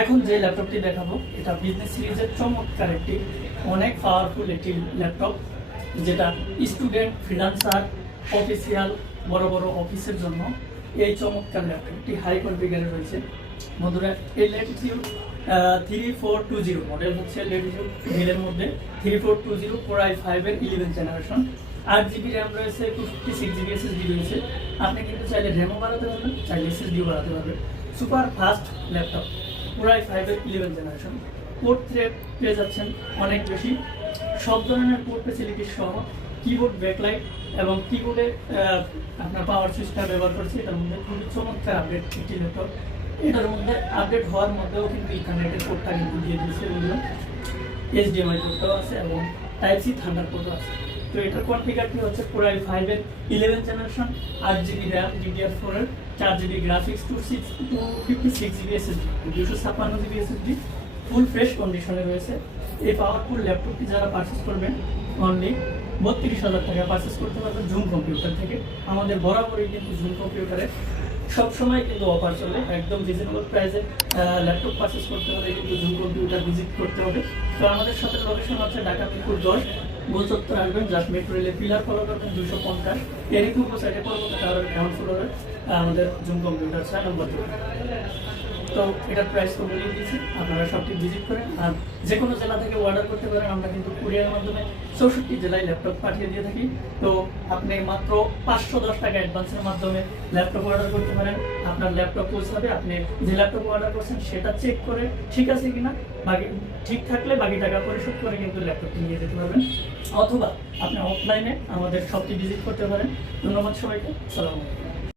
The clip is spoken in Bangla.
এখন যে ল্যাপটপটি দেখাবো এটা বিজনেস সিরিজের চমৎকার একটি অনেক পাওয়ারফুল একটি ল্যাপটপ, যেটা স্টুডেন্ট, ফ্রিল্যান্সার, অফিসিয়াল, বড় বড় অফিসের জন্য এই চমৎকার ল্যাপটপটি হাই কনফিগারে রয়েছে। বন্ধুরা, এই ল্যাটিটিউড 3420 মডেল হচ্ছে ল্যাটিটিউড ডেলের মধ্যে 3420 Core i5 এর 11th জেনারেশন। 8GB র্যাম রয়েছে, 256GB SSD রয়েছে। আপনি কিন্তু চাইলে র্যামও বাড়াতে পারবেন, চাইলে SSDও বাড়াতে পারবেন। Super fast laptop, Core i5 এর 11th জেনারেশন। পোর্ট থ্রেড পেয়ে যাচ্ছেন অনেক বেশি, সব ধরনের পোর্ট ফেসিলিটি সহ কিবোর্ড ব্যাকলাইট এবং কিবোর্ডে আপনার পাওয়ার সুইচটা ব্যবহার করছে। এটার মধ্যে খুবই চমৎকার আপডেট একটি ল্যাপটপ। এটার মধ্যে আপডেট হওয়ার মধ্যেও কিন্তু ইথারনেটের পোর্টটা কিন্তু দিয়ে দিয়েছে, HDMI পোর্টটাও আছে এবং Type-C থান্ডার পোর্টও আছে। তো এটার কনফিগারটি হচ্ছে Core i5 এর 11th generation, 8GB RAM, DDR4 এর 4GB graphics, 256GB SSD, 256GB SSD, full fresh কন্ডিশনে রয়েছে। এই পাওয়ারফুল ল্যাপটপটি যারা পারচেস করবেন অনলি 32,000 টাকা পারচেস করতে পারবেন জুম কম্পিউটার থেকে। আমাদের বরাবরই কিন্তু জুম কম্পিউটারে সবসময় কিন্তু অফার চলে, একদম রিজনেবল প্রাইসে ল্যাপটপ পারচেস করতে হলে কিন্তু জুম কম্পিউটার ভিজিট করতে হবে। তো আমাদের সাথে লোকেশন হচ্ছে ঢাকা মিরপুর 10, গোল চত্বর আসবেন, জাস্ট মেট্রো রেলের পিলার ফলো করবেন 250, এরই পূর্ব সাইডে পরবর্তী টাওয়ারের গ্রাউন্ড ফ্লোরে আমাদের জুম কম্পিউটার 6 নম্বর। তো এটার প্রাইস তো বলে দিয়েছি, আপনারা সবটি ভিজিট করেন। আর যে কোনো জেলা থেকে অর্ডার করতে পারেন, আমরা কিন্তু কুরিয়ারের মাধ্যমে 64 জেলায় ল্যাপটপ পাঠিয়ে দিয়ে থাকি। তো আপনি মাত্র 510 টাকা অ্যাডভান্সের মাধ্যমে ল্যাপটপ অর্ডার করতে পারেন। আপনার ল্যাপটপ পৌঁছাবে, আপনি যে ল্যাপটপ অর্ডার করছেন সেটা চেক করে ঠিক আছে কিনা, বাকি ঠিক থাকলে বাকি টাকা পরিশোধ করে কিন্তু ল্যাপটপটি নিয়ে যেতে পারবেন। অথবা আপনি অফলাইনে আমাদের শপটি ভিজিট করতে পারেন। ধন্যবাদ সবাইকে, সালাম আলাইকুম।